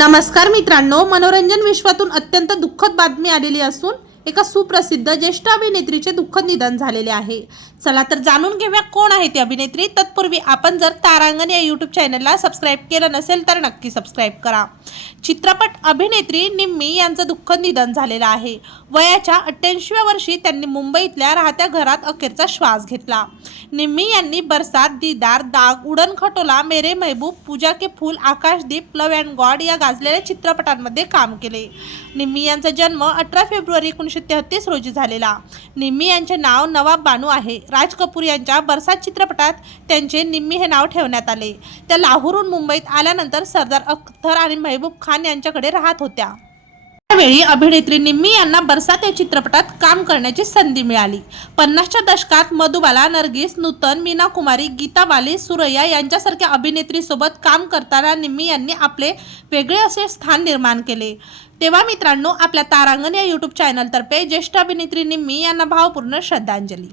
नमस्कार मित्रांनो मनोरंजन विश्वातून अत्यंत दुःखद बातमी आलेली असून एका सुप्रसिद्ध ज्येष्ठ अभिनेत्रीचे दुःखद निधन झालेले आहे. चला तर जाणून घेऊया कोण आहे ती अभिनेत्री. तत्पूर्वी आपण जर तारांगण या यूट्यूब चॅनलला सबस्क्राईब केलं नसेल तर नक्की सबस्क्राईब करा. चित्रपट अभिनेत्री निम्मी यांचं दुःखद निधन झालेलं आहे. वयाच्या अठ्ठ्याऐंशीव्या वर्षी त्यांनी मुंबईतल्या राहत्या घरात अखेरचा श्वास घेतला. निम्मी यांनी बरसात दीदार दाग Udan Khatola Mere Mehboob Pooja Ke Phool Akashdeep love and God या गाजलेल्या चित्रपटांमध्ये काम केले. निम्मी यांचा जन्म अठरा फेब्रुवारी एकोणीसशे तेहतीस रोजी झालेला. निम्मी यांचे नाव नवाब बानू आहे. राज कपूर यांच्या बरसात चित्रपटात त्यांचे निम्मी हे नाव ठेवण्यात आले. त्या लाहोरहून मुंबईत आल्यानंतर सरदार अख्तर आणि महबूब खान यांच्याकडे राहत होत्या. त्यावेळी अभिनेत्री निम्मी यांना बरसात या चित्रपटात काम करण्याची संधी मिळाली. पन्नासच्या दशकात मधुबाला नर्गिस नूतन मीना कुमारी गीता वाली सुरैया यांच्यासारख्या अभिनेत्रीसोबत काम करताना निम्मी यांनी आपले वेगळे असे स्थान निर्माण केले. तेव्हा मित्रांनो आपल्या तारांगण या यूट्यूब चॅनलतर्फे ज्येष्ठ अभिनेत्री निम्मी यांना भावपूर्ण श्रद्धांजली.